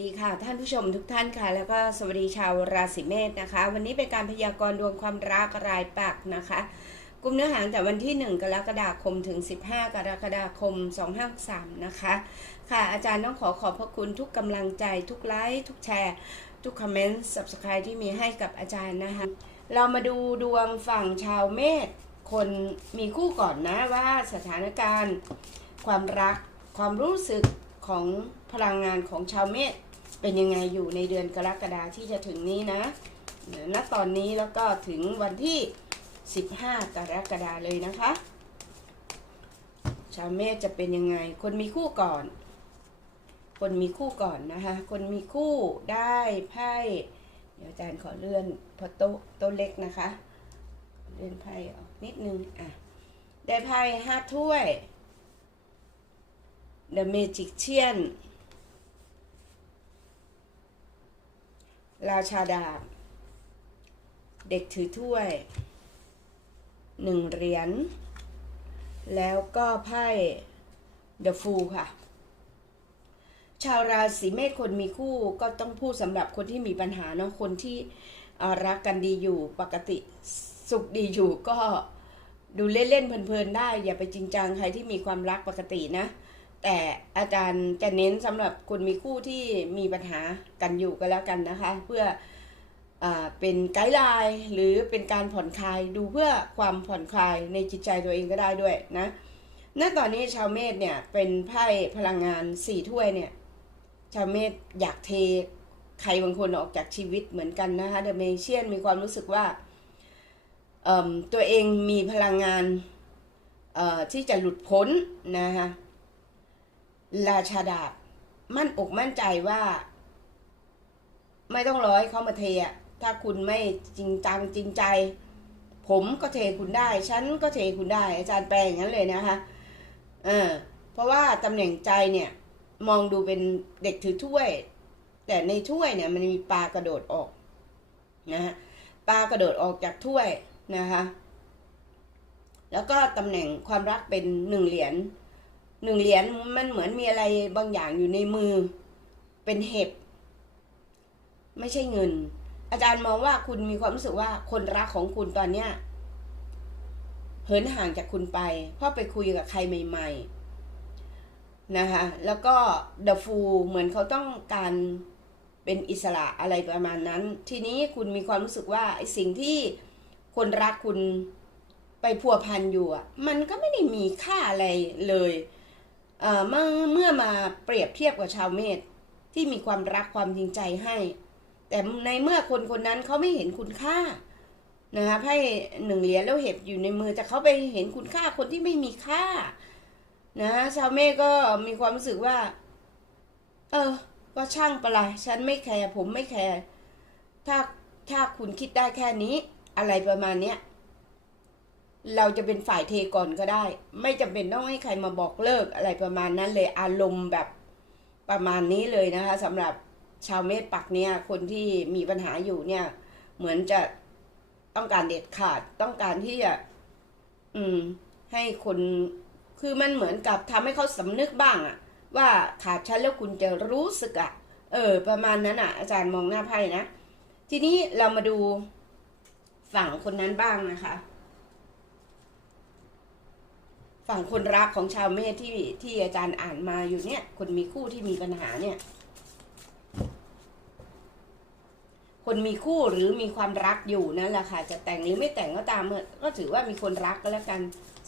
ดีค่ะท่านผู้ชมทุกท่านค่ะ แล้วก็สวัสดีชาวราศีเมษนะคะ วันนี้เป็นการพยากรณ์ดวงความรักรายปักนะคะกลุ่มเนื้อหาแต่วันที่ 1 กรกฎาคมถึง 15 กรกฎาคม 2563 นะคะ ค่ะอาจารย์ต้องขอขอบพระคุณทุกกำลังใจทุกไลค์ทุกแชร์ ทุกคอมเมนต์ subscribe ที่มีให้กับอาจารย์นะคะ เรามาดูดวงฝั่งชาวเมษคนมีคู่ก่อนนะว่าสถานการณ์ ความรักความรู้สึกของพลังงานของชาวเมษ เป็นยังไงอยู่ในเดือนกรกฎาที่จะถึงนี้นะณตอนนี้แล้วก็ถึงวันที่ 15 กรกฎาเลยนะคะ ชาวเมษจะเป็นยังไง คนมีคู่ก่อน คนมีคู่ก่อนนะคะ คนมีคู่ได้ไพ่เดี๋ยวอาจารย์ขอเลื่อนพราะโต๊ะโต๊ะเล็กนะคะ เลื่อนไพ่ออกนิดนึงอะได้ไพ่ห้าถ้วย The Magician ราชาดาบ เด็กถือถ้วยหนึ่งเหรียญ แล้วก็ไพ่ The Fool ค่ะ ชาวราศีเมษคนมีคู่ก็ต้องพูดสำหรับคนที่มีปัญหาเนาะคนที่รักกันดีอยู่ปกติสุขดีอยู่ก็ดูเล่นๆเพลินๆได้ อย่าไปจริงจังใครที่มีความรักปกตินะ แต่อาจารย์จะเน้นสำหรับคนมีคู่ที่มีปัญหากันอยู่ก็แล้วกันนะคะ เพื่ออเป็นไกด์ไลน์หรือเป็นการผ่อนคลายดูเพื่อความผ่อนคลายในจิตใจตัวเองก็ได้ด้วยนะณตอนนี้ชาวเมษเนี่ยเป็นไพ่พลังงานสี่ถ้วยเนี่ยชาวเมษอยากเทใครบางคนออกจากชีวิตเหมือนกันนะคะเดอะเมเชียนมีความรู้สึกว่าตัวเองมีพลังงานที่จะหลุดพ้นนะคะ ราชาดาบ มั่นอกมั่นใจว่า ไม่ต้องร้อยเขามาเทอะถ้าคุณไม่จริงจังจริงใจ ผมก็เทคุณได้ ฉันก็เทคุณได้ อาจารย์แปลอย่างนั้นเลยนะคะเออเพราะว่าตำแหน่งใจเนี่ย มองดูเป็นเด็กถือถ้วย แต่ในถ้วยเนี่ยมันมีปลากระโดดออกนะฮะปลากระโดดออกจากถ้วยนะคะแล้วก็ตำแหน่งความรักเป็นหนึ่งเหรียญ หนึ่งเหรียญมันเหมือนมีอะไรบางอย่างอยู่ในมือ เป็นเห็บ ไม่ใช่เงิน อาจารย์มองว่าคุณมีความรู้สึกว่าคนรักของคุณตอนเนี้ยเหินห่างจากคุณไป เพราะไปคุยกับใครใหม่ ๆ นะคะ แล้วก็เดอะฟูเหมือนเขาต้องการเป็นอิสระอะไรประมาณนั้น ทีนี้คุณมีความรู้สึกว่าไอ้สิ่งที่คนรักคุณไปพัวพันอยู่อะ มันก็ไม่ได้มีค่าอะไรเลย เมื่อเมื่อมาเปรียบเทียบกับชาวเมษที่มีความรักความจริงใจให้ แต่ในเมื่อคนคนนั้นเขาไม่เห็นคุณค่านะคะไพ่หนึ่งเหรียญแล้วเห็บอยู่ในมือแต่เขาไปเห็นคุณค่าคนที่ไม่มีค่า นะชาวเมฆก็มีความรู้สึกว่า เออ ก็ช่างปะละฉันไม่แคร์ผมไม่แคร์ถ้าถ้าคุณคิดได้แค่นี้ อะไรประมาณเนี้ย เราจะเป็นฝ่ายเทก่อนก็ได้ ไม่จำเป็นต้องให้ใครมาบอกเลิกอะไรประมาณนั้นเลยอารมณ์แบบประมาณนี้เลยนะคะสำหรับชาวเมษปักเนี่ยคนที่มีปัญหาอยู่เนี่ย เหมือนจะต้องการเด็ดขาดต้องการที่จะ อืม ให้คนคือมันเหมือนกับทำให้เขาสำนึกบ้างอะว่าขาดฉันแล้วคุณจะรู้สึกอะเออ ประมาณนั้นอะอาจารย์มองหน้าไพ่นะทีนี้เรามาดูฝั่งคนนั้นบ้างนะคะ ฝั่งคนรักของชาวเมษที่ที่อาจารย์อ่านมาอยู่เนี่ย คนมีคู่ที่มีปัญหาเนี่ย คนมีคู่หรือมีความรักอยู่นั่นแหละค่ะ จะแต่งหรือไม่แต่งก็ตามก็ถือว่ามีคนรักก็แล้วกัน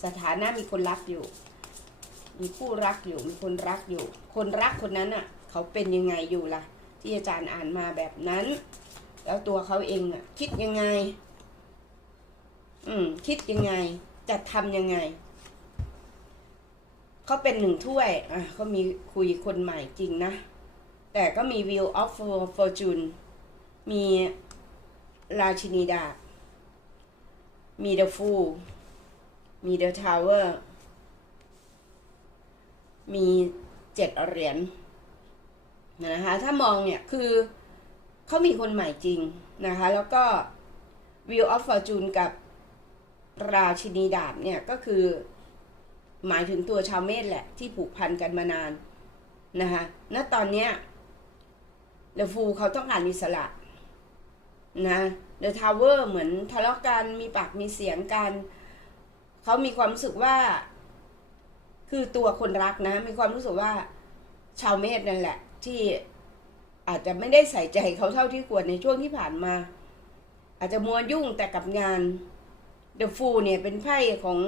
สถานะมีคนรักอยู่ มีคู่รักอยู่ มีคนรักอยู่ คนรักคนนั้นอะ เขาเป็นยังไงอยู่ล่ะ ที่อาจารย์อ่านมาแบบนั้น แล้วตัวเขาเองอะ คิดยังไง อืม คิดยังไงจะทำยังไง เขาเป็นหนึ่งถ้วย อะเขามีคุยคนใหม่จริงนะ แต่ก็มี Wheel of Fortune มีราชินีดาบมี The Fool มี The Tower มีเจ็ดเหรียญนะคะ ถ้ามองเนี่ยคือเขามีคนใหม่จริงนะคะ แล้วก็ Wheel of Fortune กับราชินีดาบเนี่ยก็คือ หมายถึงตัวชาวเมษแหละที่ผูกพันกันมานานนะคะณตอนเนี้ยเดอะฟูเขาต้องการอิสระนะเดอะทาวเวอร์เหมือนทะเลาะกันมีปากมีเสียงกัน เขามีความรู้สึกว่า คือตัวคนรักนะ มีความรู้สึกว่า ชาวเมธนั่นแหละ ที่อาจจะไม่ได้ใส่ใจเขาเท่าที่ควรในช่วงที่ผ่านมา อาจจะมัวยุ่งแต่กับงานเดอะฟูเนี่ยเป็นไพ่ของ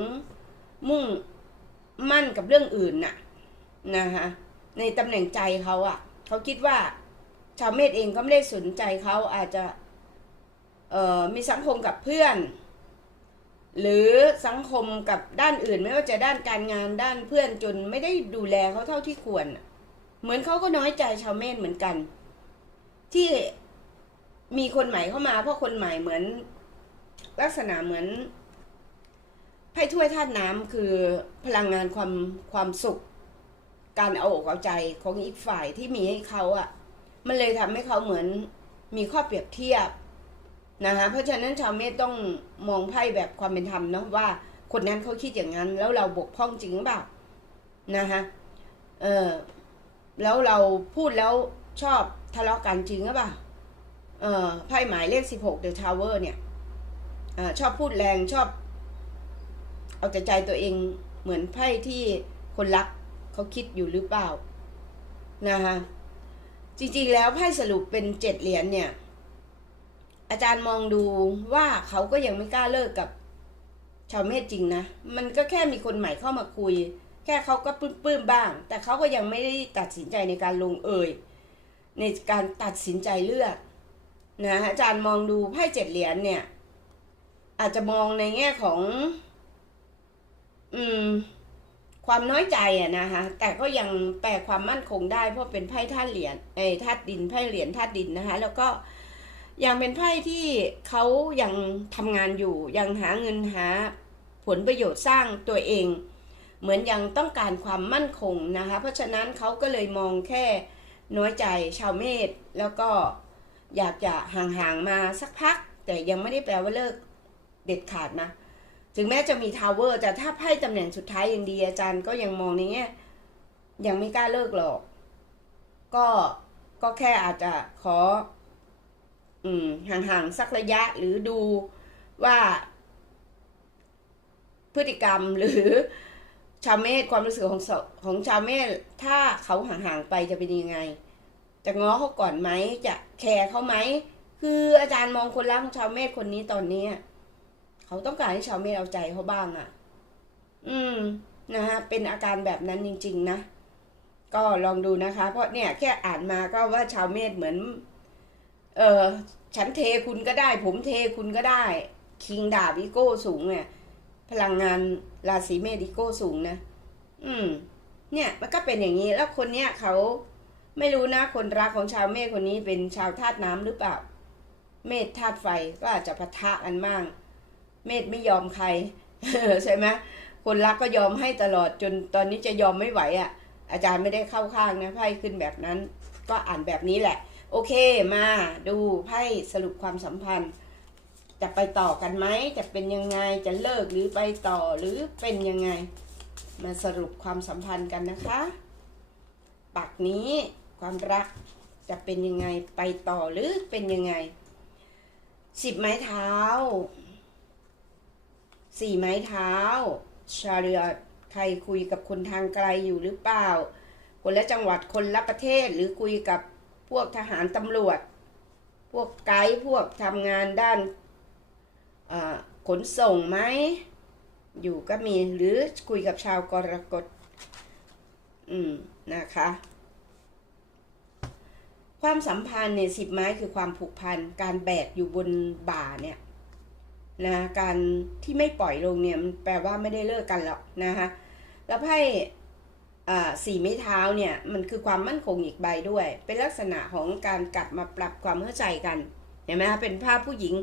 มุ่ง มั่นกับเรื่องอื่นน่ะนะคะในตำแหน่งใจเขาอะ่ะเขาคิดว่า ชาวเมธเองก็ไม่ได้สนใจเขาอาจจะเอ่อมีสังคมกับเพื่อน หรือสังคมกับด้านอื่น ไม่ว่าจะด้านการงานด้านเพื่อนจนไม่ได้ดูแลเขาเท่าที่ควร เหมือนเขาก็น้อยใจชาวเมธเหมือนกัน ที่มีคนใหม่เข้ามาเพราะคนใหม่เหมือน ลักษณะเหมือน ไพ่ถ้วยธาตุน้ำคือพลังงานความความสุข การเอาอกเอาใจของอีกฝ่ายที่มีให้เขาอะ่ะ มันเลยทำให้เขาเหมือนมีข้อเปรียบเทียบนะคะเพราะฉะนั้นชาวเมธต้องมองไพ่แบบความเป็นธรรมเนาะว่าคนนั้นเขาคิดอย่างนั้น แล้วเราบกพร่องจริงหรือเปล่านะคะเออแล้วเราพูดแล้วชอบทะเลาะกันจริงหรือเปล่าเออไพ่หมายเลขสิบหก The Tower เนี่ยอชอบพูดแรงชอบ เอาแต่ใจตัวเองเหมือนไพ่ที่คนรักเขาคิดอยู่หรือเปล่านะคะจริงๆแล้วไพ่สรุปเป็นเจ็ดเหรียญเนี่ย อาจารย์มองดูว่าเขาก็ยังไม่กล้าเลิกกับชาวเมธจริงนะ มันก็แค่มีคนใหม่เข้ามาคุย แค่เขาก็ปลื้มๆบ้าง แต่เขาก็ยังไม่ได้ตัดสินใจในการลงเอยในการตัดสินใจเลือกนะอาจารย์มองดูไพ่เจ็ดเหรียญเนี่ย อาจจะมองในแง่ของ อืม ความน้อยใจอะนะคะ แต่ก็ยังแปลความมั่นคงได้ เพราะเป็นไพ่ธาตุเหรียญเอ้ธาตุดินไพ่เหรียญธาตุดินนะคะ แล้วก็ยังเป็นไพ่ที่เขายังทำงานอยู่ ยังหาเงินหาผลประโยชน์สร้างตัวเอง เหมือนยังต้องการความมั่นคงนะคะ เพราะฉะนั้นเขาก็เลยมองแค่น้อยใจชาวเมธแล้วก็อยากจะห่างๆมาสักพัก แต่ยังไม่ได้แปลว่าเลิกเด็ดขาดนะ ถึงแม้จะมีทาวเวอร์แต่ถ้าไพ่ตำแหน่งสุดท้ายยังดีอาจารย์ก็ยังมองในแง่ยังไม่กล้าเลิกหรอก ก็ก็แค่อาจจะขอ อืมห่างๆสักระยะหรือดูว่าพฤติกรรมหรือชาวเมธความรู้สึกของของชาวเมธถ้าเขาห่างๆไปจะเป็นยังไง จะง้อเขาก่อนไหมจะแคร์เขาไหมคืออาจารย์มองคนรักของชาวเมธคนนี้ตอนนี้ เขาต้องการให้ชาวเมธเอาใจเขาบ้างอะ่ะ อืมนะฮะเป็นอาการแบบนั้นจริง ๆ นะ ก็ลองดูนะคะ เพราะเนี่ยแค่อ่านมาก็ว่าชาวเมธเหมือน เออฉันเทคุณก็ได้ ผมเทคุณก็ได้ คิงดาบอีโก้สูงเนี่ย พลังงานราศีเมษอีโก้สูงนะ อืม เนี่ยมันก็เป็นอย่างนี้ แล้วคนเนี้ยเขาไม่รู้นะคนรักของชาวเมษคนนี้เป็นชาวธาตุน้ำหรือเปล่า เมษธาตุไฟก็อาจจะปะทะกันบ้าง เมธไม่ยอมใครใช่ไหมคนรักก็ยอมให้ตลอดจนตอนนี้จะยอมไม่ไหวอะ่ะ อาจารย์ไม่ได้เข้าข้างนะไพ่ขึ้นแบบนั้น ก็อ่านแบบนี้แหละ โอเคมาดูไพ่สรุปความสัมพันธ์ จะไปต่อกันไหมจะเป็นยังไงจะเลิกหรือไปต่อหรือเป็นยังไง มาสรุปความสัมพันธ์กันนะคะปักนี้ความรักจะเป็นยังไงไปต่อหรือเป็นยังไงสิบไม้เท้า สี่ไม้เท้า ชาเรียตใครคุยกับคนทางไกลอยู่หรือเปล่า คนละจังหวัดคนละประเทศหรือคุยกับพวกทหารตำรวจ พวกไกด์พวกทำงานด้านขนส่งไหม อยู่ก็มีหรือคุยกับชาวกรกฎอืมนะคะ ความสัมพันธ์เนี่ยสิบไม้คือความผูกพัน การแบกอยู่บนบ่าเนี่ย นะการที่ไม่ปล่อยลงเนี่ยมันแปลว่าไม่ได้เลิกกันหรอกนะคะแล้วไพ่สี่ไม้เท้าเนี่ยมันคือความมั่นคงอีกใบด้วย เป็นลักษณะของการกลับมาปรับความเข้าใจกันเห็นไหมคะเป็นภาพผู้หญิง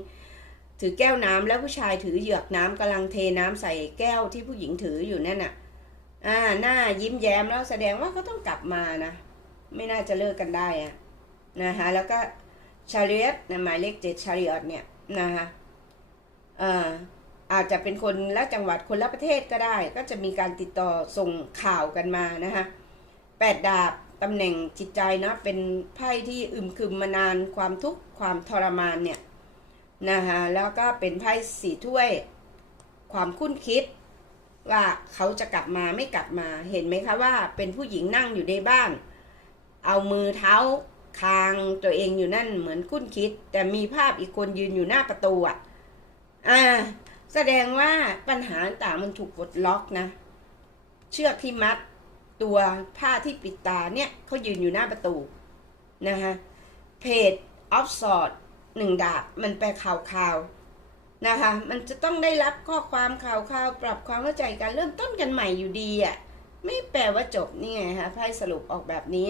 ถือแก้วน้ำแล้วผู้ชายถือเหยือกน้ำกำลังเทน้ำใส่แก้วที่ผู้หญิงถืออยู่นั่นน่ะอ่าหน้ายิ้มแย้มแล้วแสดงว่าเขาต้องกลับมานะ ไม่น่าจะเลิกกันได้อะนะคะแล้วก็ชาเลียตหมายเลขเจ็ดชาเลียตเนี่ยนะคะ อาจจะเป็นคนละจังหวัดคนละประเทศก็ได้ ก็จะมีการติดต่อส่งข่าวกันมานะคะแปดดาบตำแหน่งจิตใจนะเป็นไพ่ที่อึมครึมมานานความทุกข์ความทรมานเนี่ยนะคะแล้วก็เป็นไพ่สีถ้วย ความคุ้นคิด ว่าเขาจะกลับมาไม่กลับมาเห็นไหมคะว่าเป็นผู้หญิงนั่งอยู่ในบ้าน เอามือเท้าคางตัวเองอยู่นั่นเหมือนคุ้นคิด แต่มีภาพอีกคนยืนอยู่หน้าประตูอะ อ่า แสดงว่าปัญหาต่างมันถูกปลดล็อกนะ เชือกที่มัดตัวผ้าที่ปิดตาเนี่ยเขายืนอยู่หน้าประตูนะคะเพจออฟสอดหนึ่งดาบมันแปลข่าวข่าวนะคะ มันจะต้องได้รับข้อความข่าวข่าวปรับความเข้าใจกันเริ่มต้นกันใหม่อยู่ดีอะไม่แปลว่าจบนี่ไงคะไพ่สรุปออกแบบนี้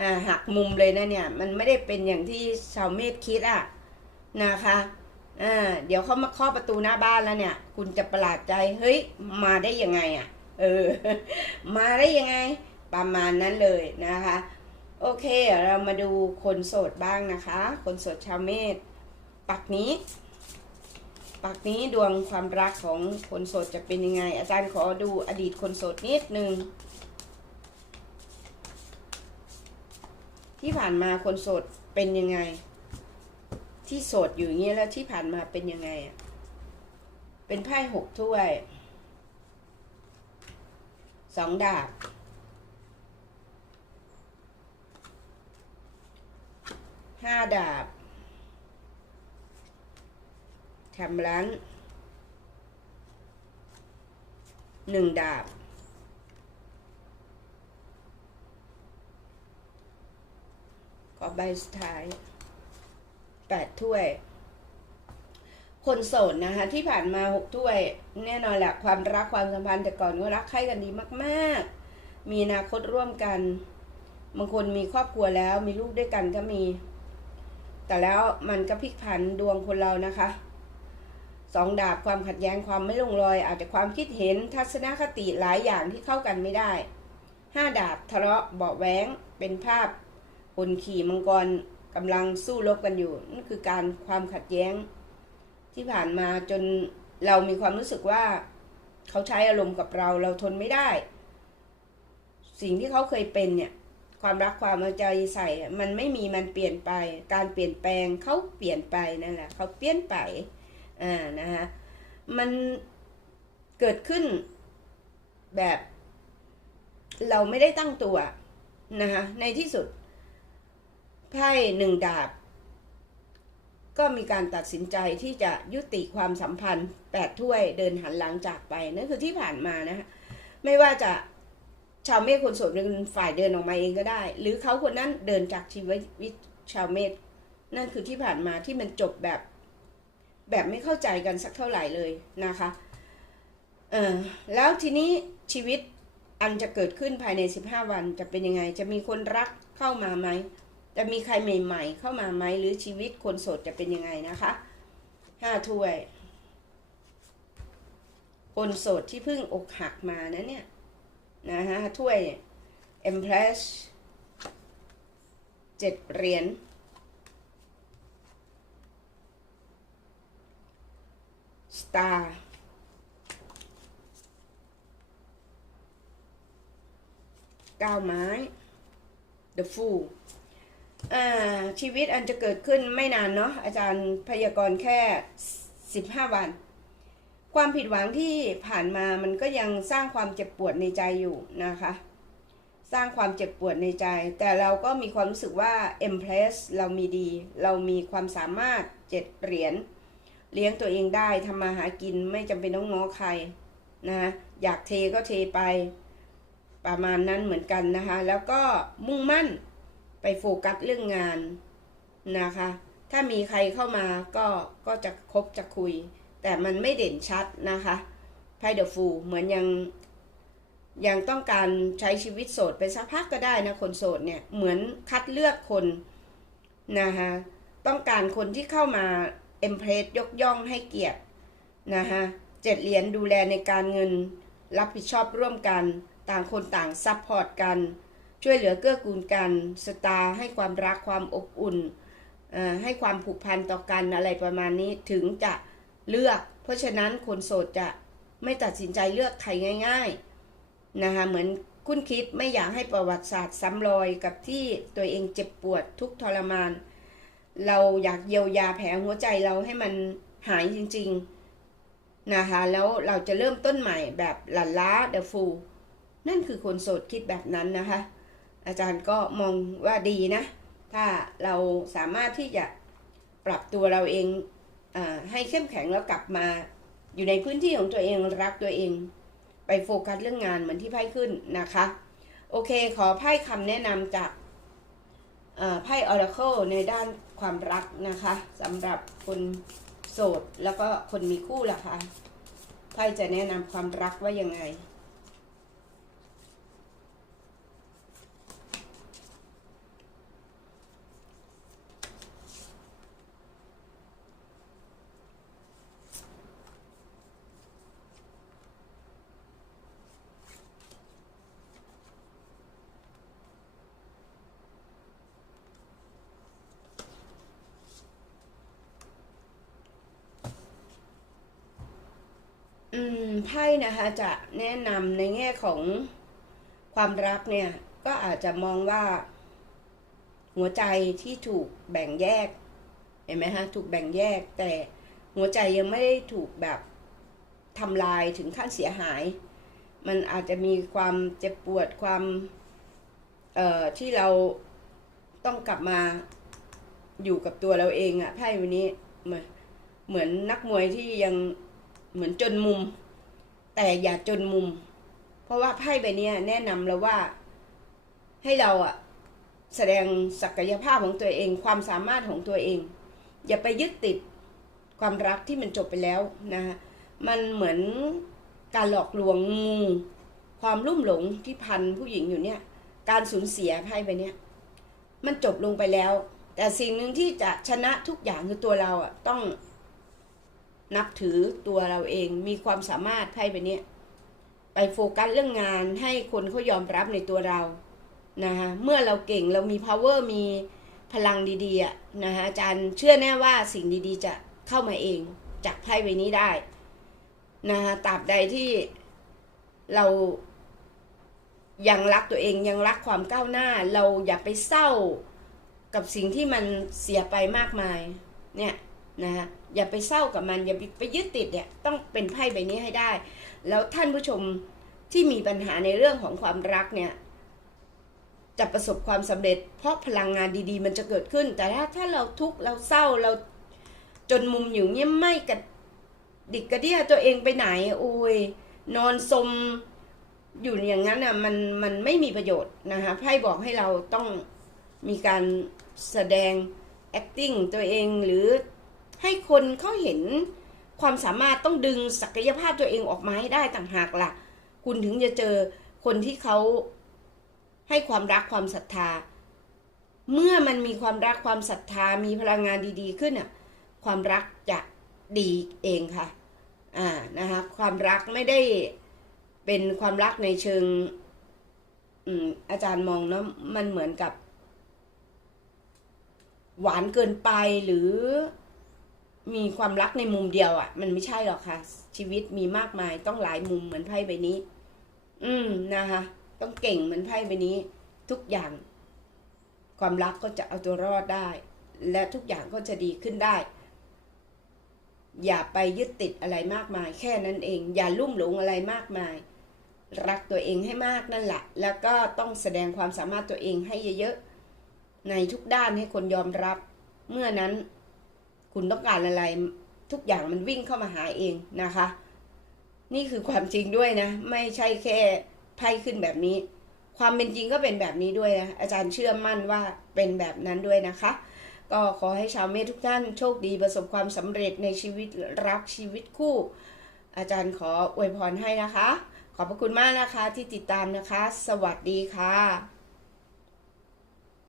อ่าหักมุมเลยนะเนี่ย มันไม่ได้เป็นอย่างที่ชาวเมธคิดอะนะคะ อ่าเดี๋ยวเขามาเคาะประตูหน้าบ้านแล้วเนี่ย คุณจะประหลาดใจ เฮ้ย มาได้ยังไงอะ เออ มาได้ยังไง ประมาณนั้นเลยนะคะ โอเค เรามาดูคนโสดบ้างนะคะ คนโสดชาวเมษปักนี้ ปักนี้ดวงความรักของคนโสดจะเป็นยังไง อาจารย์ขอดูอดีตคนโสดนิดนึงที่ผ่านมาคนโสดเป็นยังไง ที่โสดอยู่อย่างเงี้ยแล้วที่ผ่านมาเป็นยังไงอะเป็นไพ่หกถ้วยสองดาบห้าดาบทำร้านหนึ่งดาบ ขอใบสุดท้าย แปดถ้วย คนโสดนะคะที่ผ่านมาหกถ้วย แน่นอนแหละความรักความสัมพันธ์แต่ก่อนก็รักใคร่กันดีมาก ๆ มีอนาคตร่วมกัน บางคนมีครอบครัวแล้วมีลูกด้วยกันก็มี แต่แล้วมันก็พลิกผันดวงคนเรานะคะสองดาบความขัดแย้งความไม่ลงรอย อาจจะความคิดเห็นทัศนคติหลายอย่างที่เข้ากันไม่ได้ห้าดาบทะเลาะเบาะแว้งเป็นภาพคนขี่มังกร กำลังสู้รบกันอยู่นั่นคือการความขัดแย้งที่ผ่านมาจนเรามีความรู้สึกว่าเขาใช้อารมณ์กับเราเราทนไม่ได้ สิ่งที่เขาเคยเป็นเนี่ยความรักความเอาใจใส่ มันไม่มีมันเปลี่ยนไป การเปลี่ยนแปลงเขาเปลี่ยนไปนั่นแหละเขาเปลี่ยนไปอ่านะคะมันเกิดขึ้นแบบ เราไม่ได้ตั้งตัวนะคะในที่สุด ไพ่หนึ่งดาบ ก็มีการตัดสินใจที่จะยุติความสัมพันธ์แปดถ้วยเดินหันหลังจากไปนั่นคือที่ผ่านมานะคะไม่ว่าจะชาวเมฆคนโสดเป็นฝ่ายเดินออกมาเองก็ได้ หรือเขาคนนั้นเดินจากชีวิตชาวเมฆนั่นคือที่ผ่านมาที่มันจบแบบแบบไม่เข้าใจกันสักเท่าไหร่เลยนะคะเออแล้วทีนี้ชีวิตอันจะเกิดขึ้นภายใน 15 วันจะเป็นยังไง จะมีคนรักเข้ามาไหม จะมีใครใหม่ ๆ เข้ามาไหมหรือชีวิตคนโสดจะเป็นยังไงนะคะห้าถ้วย คนโสดที่เพิ่งอกหักมานะเนี่ยนะฮะถ้วย Empress เจ็ดเหรียญ Star เก้าไม้ The Fool ชีวิตอันจะเกิดขึ้นไม่นานเนาะอาจารย์พยากรณ์แค่ 15 วัน ความผิดหวังที่ผ่านมามันก็ยังสร้างความเจ็บปวดในใจอยู่นะคะ สร้างความเจ็บปวดในใจ แต่เราก็มีความรู้สึกว่า Empress เรามีดี เรามีความสามารถเจ็ดเหรียญเลี้ยงตัวเองได้ทำมาหากินไม่จำเป็นต้องง้อใครนะอยากเทก็เทไปประมาณนั้นเหมือนกันนะคะ แล้วก็มุ่งมั่น ไปโฟกัสเรื่องงานนะคะ ถ้ามีใครเข้ามาก็ก็จะคบจะคุย แต่มันไม่เด่นชัดนะคะไพ่เดอะฟูเหมือนยังยังต้องการใช้ชีวิตโสดไปสักพักก็ได้นะคนโสดเนี่ยเหมือนคัดเลือกคนนะคะต้องการคนที่เข้ามาเอ็มเพรสยกย่องให้เกียรตินะคะเจ็ดเหรียญดูแลในการเงิน รับผิดชอบร่วมกัน ต่างคนต่างซัพพอร์ตกัน ช่วยเหลือเกื้อกูลกันสตาร์ให้ความรักความอบอุ่นให้ความผูกพันต่อกันอะไรประมาณนี้ถึงจะเลือก เพราะฉะนั้นคนโสดจะไม่ตัดสินใจเลือกใครง่าย ๆนะคะเหมือนคุ้นคิดไม่อยากให้ประวัติศาสตร์ซ้ำรอยกับที่ตัวเองเจ็บปวดทุกทรมาน เราอยากเยียวยาแผลหัวใจเราให้มันหายจริงๆนะคะแล้วเราจะเริ่มต้นใหม่แบบหลันล้าเดฟูนั่นคือคนโสดคิดแบบนั้นนะคะ อาจารย์ก็มองว่าดีนะ ถ้าเราสามารถที่จะปรับตัวเราเองอให้เข้มแข็งแล้วกลับมาอยู่ในพื้นที่ของตัวเองรักตัวเอง ไปโฟกัสเรื่องงานเหมือนที่ไพ่ขึ้นนะคะ โอเคขอไพ่คำแนะนำจากอ่าไพ่ Oracle ในด้านความรักนะคะสำหรับคนโสดแล้วก็คนมีคู่ล่ะคะไพ่จะแนะนำความรักว่ายังไง อืม ไพ่นะคะจะแนะนำในแง่ของความรักเนี่ย ก็อาจจะมองว่า หัวใจที่ถูกแบ่งแยก เห็นไหมฮะถูกแบ่งแยก แต่หัวใจยังไม่ได้ถูกแบบทำลายถึงขั้นเสียหาย มันอาจจะมีความเจ็บปวดความเอ่อที่เราต้องกลับมาอยู่กับตัวเราเองอะไพ่วันนี้เหมือนเหมือนนักมวยที่ยังเหมือนจนมุม แต่อย่าจนมุม เพราะว่าไพ่ใบนี้แนะนำเราว่าให้เราอะแสดงศักยภาพของตัวเอง ความสามารถของตัวเอง อย่าไปยึดติดความรักที่มันจบไปแล้วนะมันเหมือนการหลอกลวงงูความลุ่มหลงที่พันผู้หญิงอยู่เนี่ย การสูญเสียไพ่ใบเนี้ยมันจบลงไปแล้ว แต่สิ่งหนึ่งที่จะชนะทุกอย่างคือตัวเราอะต้อง นับถือตัวเราเองมีความสามารถไพ่ใบนี้ไปโฟกัสเรื่องงานให้คนเขายอมรับในตัวเรานะคะเมื่อเราเก่งเรามี power มีพลังดีๆนะคะอาจารย์เชื่อแน่ว่าสิ่งดีๆ จะเข้ามาเองจากไพ่ใบนี้ได้นะคะตราบใดที่เรายังรักตัวเองยังรักความก้าวหน้า เราอย่าไปเศร้ากับสิ่งที่มันเสียไปมากมายเนี่ยนะฮะ อย่าไปเศร้ากับมัน อย่าไปยึดติดเนี่ยต้องเป็นไพ่ใบนี้ให้ได้ แล้วท่านผู้ชมที่มีปัญหาในเรื่องของความรักเนี่ยจะประสบความสำเร็จ เพราะพลังงานดีๆ มันจะเกิดขึ้น แต่ถ้าถ้าเราทุกข์เราเศร้าเราจนมุมอยู่เงี้ยไม่กระดิกกระเดี้ยตัวเองไปไหนโอ้ยนอนสมอยู่อย่างนั้นอะมันมันไม่มีประโยชน์นะคะไพ่บอกให้เราต้องมีการแสดง acting ตัวเองหรือ ให้คนเขาเห็นความสามารถต้องดึงศักยภาพตัวเองออกมาให้ได้ต่างหากล่ะ คุณถึงจะเจอคนที่เขาให้ความรักความศรัทธา เมื่อมันมีความรักความศรัทธามีพลังงานดี ๆ ขึ้นอะความรักจะดีเองค่ะอ่านะคะความรักไม่ได้เป็นความรักในเชิงอืมอาจารย์มองเนาะมันเหมือนกับ หวานเกินไปหรือ มีความรักในมุมเดียวอะ่ะ มันไม่ใช่หรอกค่ะ ชีวิตมีมากมายต้องหลายมุมเหมือนไพ่ใบนี้ อืมนะคะ ต้องเก่งเหมือนไพ่ใบนี้ ทุกอย่าง ความรักก็จะเอาตัวรอดได้ และทุกอย่างก็จะดีขึ้นได้ อย่าไปยึดติดอะไรมากมาย แค่นั้นเอง อย่าลุ่มหลงอะไรมากมาย รักตัวเองให้มากนั่นแหละแล้วก็ต้องแสดงความสามารถตัวเองให้เยอะๆในทุกด้านให้คนยอมรับ เมื่อนั้น คุณต้องการอะไรทุกอย่างมันวิ่งเข้ามาหาเองนะคะ นี่คือความจริงด้วยนะ ไม่ใช่แค่ไพ่ขึ้นแบบนี้ ความเป็นจริงก็เป็นแบบนี้ด้วยนะอาจารย์เชื่อมั่นว่าเป็นแบบนั้นด้วยนะคะ ก็ขอให้ชาวเมษทุกท่านโชคดีประสบความสำเร็จในชีวิตรักชีวิตคู่ อาจารย์ขออวยพรให้นะคะ ขอบพระคุณมากนะคะที่ติดตามนะคะ สวัสดีค่ะ